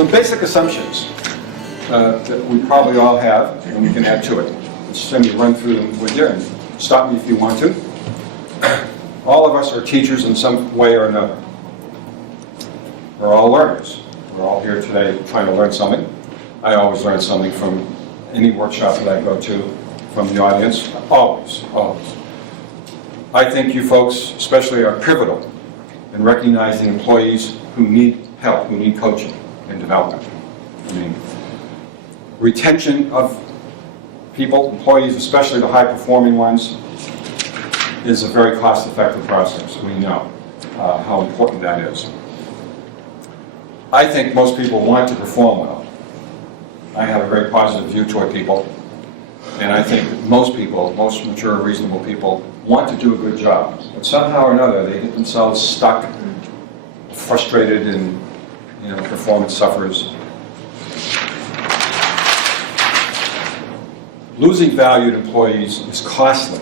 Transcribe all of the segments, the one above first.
some basic assumptions that we probably all have, and we can add to it. Let's simply run through them with you, and stop me if you want to. All of us are teachers in some way or another. We're all learners. We're all here today trying to learn something. I always learn something from any workshop that I go to, from the audience. Always, always. I think you folks especially are pivotal in recognizing employees who need help, who need coaching and development. I mean, retention of people, employees, especially the high-performing ones, is a very cost-effective process. We know how important that is. I think most people want to perform well. I have a very positive view toward people, and I think most people, most mature, reasonable people, want to do a good job, but somehow or another they get themselves stuck, frustrated, and performance suffers. Losing valued employees is costly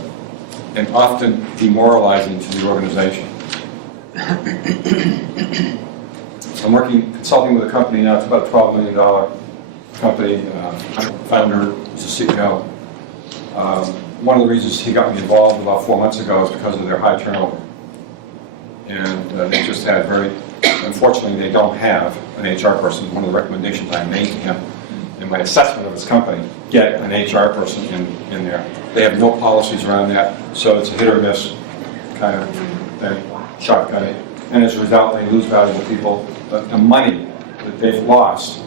and often demoralizing to the organization. I'm consulting with a company now. It's about a $12 million company. Founder is the CEO. One of the reasons he got me involved about 4 months ago is because of their high turnover. And they just had unfortunately they don't have an HR person. One of the recommendations I made to him in my assessment of his company, get an HR person in there. They have no policies around that, so it's a hit or miss kind of thing, shotgunning. And as a result, they lose valuable people. But the money that they've lost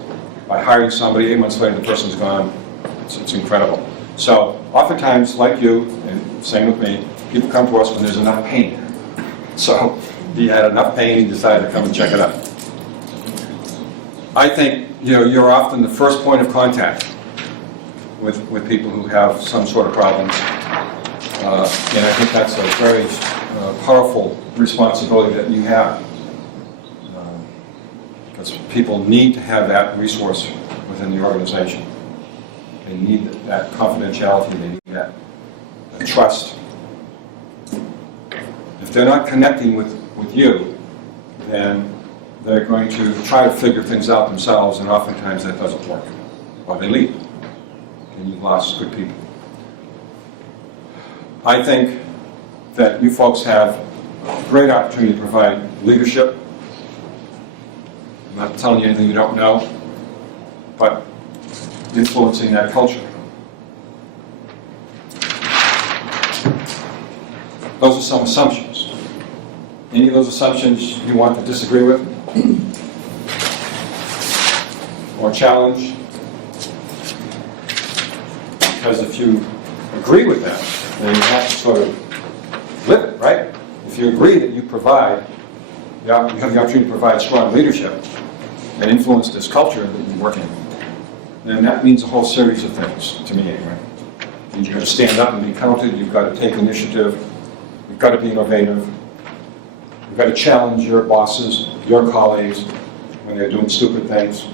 by hiring somebody, 8 months later the person's gone, it's incredible. So oftentimes, like you, and same with me, people come to us when there's enough pain. So he had enough pain, he decided to come and check it out. I think you're often the first point of contact with people who have some sort of problems. And I think that's a very powerful responsibility that you have. Because people need to have that resource within the organization. They need that confidentiality, they need that trust. If they're not connecting with you, then they're going to try to figure things out themselves, and oftentimes that doesn't work. Or they leave, and you've lost good people. I think that you folks have a great opportunity to provide leadership. I'm not telling you anything you don't know, but influencing that culture. Those are some assumptions. Any of those assumptions you want to disagree with? Or challenge? Because if you agree with that, then you have to sort of live it, right? If you agree that you have the opportunity to provide strong leadership and influence this culture that you're working in, then that means a whole series of things, to me anyway. You've got to stand up and be counted, you've got to take initiative, you've got to be innovative, you've got to challenge your bosses, your colleagues, when they're doing stupid things,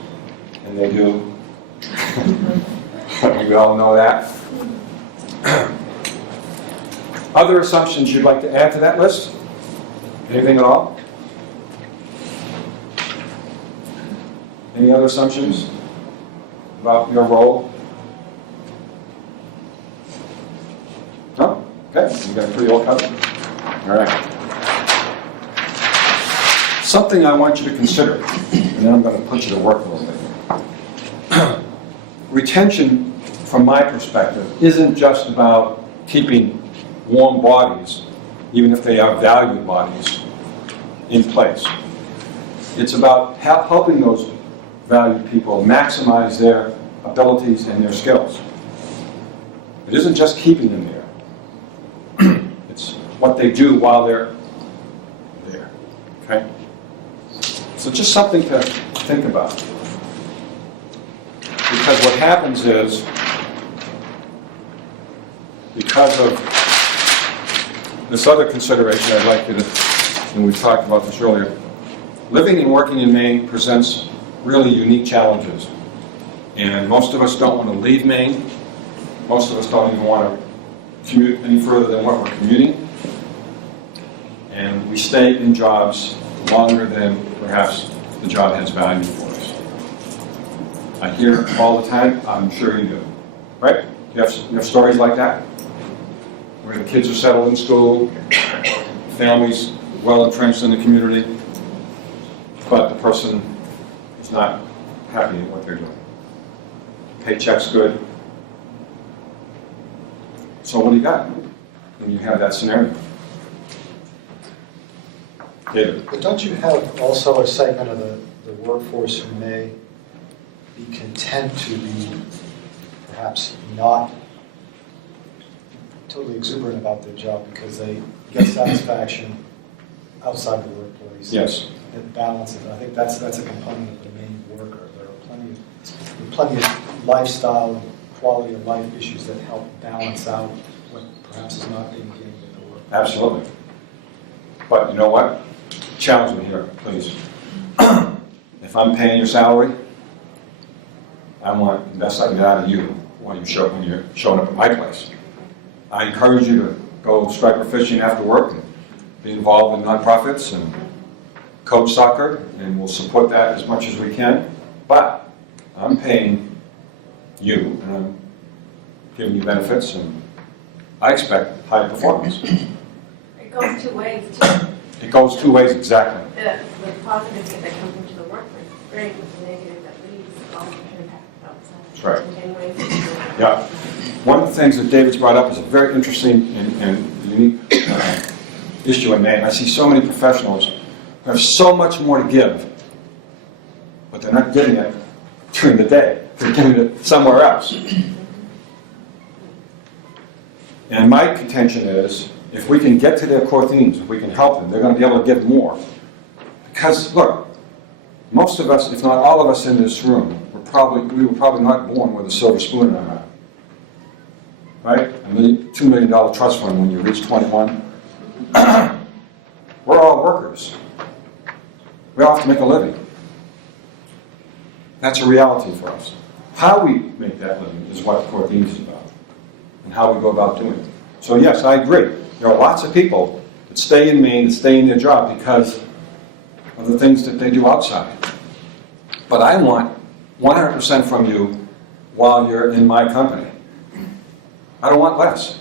and they do. We all know that. Other assumptions you'd like to add to that list? Anything at all? Any other assumptions about your role? No? Okay, you got a pretty old cover. All right. Something I want you to consider, and then I'm going to put you to work a little bit. Retention, from my perspective, isn't just about keeping warm bodies, even if they are valued bodies, in place. It's about helping those valued people maximize their abilities and their skills. It isn't just keeping them there. It's what they do while they're there. Okay? So just something to think about. Because what happens is, because of this other consideration I'd like you to, and we've talked about this earlier, living and working in Maine presents really unique challenges. And most of us don't want to leave Maine. Most of us don't even want to commute any further than what we're commuting. And we stay in jobs longer than perhaps the job has value for us. I hear it all the time, I'm sure you do. Right? You have stories like that? Where the kids are settled in school, families well entrenched in the community, but the person is not happy in what they're doing. Paycheck's good. So what do you got when you have that scenario? David? But don't you have also a segment of the workforce who may be content to be perhaps not totally exuberant about their job because they get satisfaction outside the workplace? Yes. It balances. I think that's a component of the main worker. There are plenty of lifestyle and quality of life issues that help balance out what perhaps is not being gained at the work. Absolutely. But you know what? Challenge me here, please. If I'm paying your salary, I want the best I can get out of you when you're showing up at my place. I encourage you to go striper fishing after work and be involved in nonprofits and coach soccer, and we'll support that as much as we can. But I'm paying you, and I'm giving you benefits, and I expect high performance. It goes two ways, too. It goes two ways, exactly. The positives that come into the workplace is great, but the negative that leaves also can impact outside. That's right. In many ways. Yeah. One of the things that David's brought up is a very interesting and unique issue in Maine. I see so many professionals who have so much more to give, but they're not getting it during the day. They're getting it somewhere else. And my contention is, if we can get to their core themes, if we can help them, they're going to be able to give more. Because, look, most of us, if not all of us in this room, we were probably not born with a silver spoon in our mouth. Right? A $2 million trust fund when you reach 21. We're all workers. We all have to make a living. That's a reality for us. How we make that living is what core themes is about, and how we go about doing it. So yes, I agree. There are lots of people that stay in Maine, that stay in their job because of the things that they do outside. But I want 100% from you while you're in my company. I don't want less.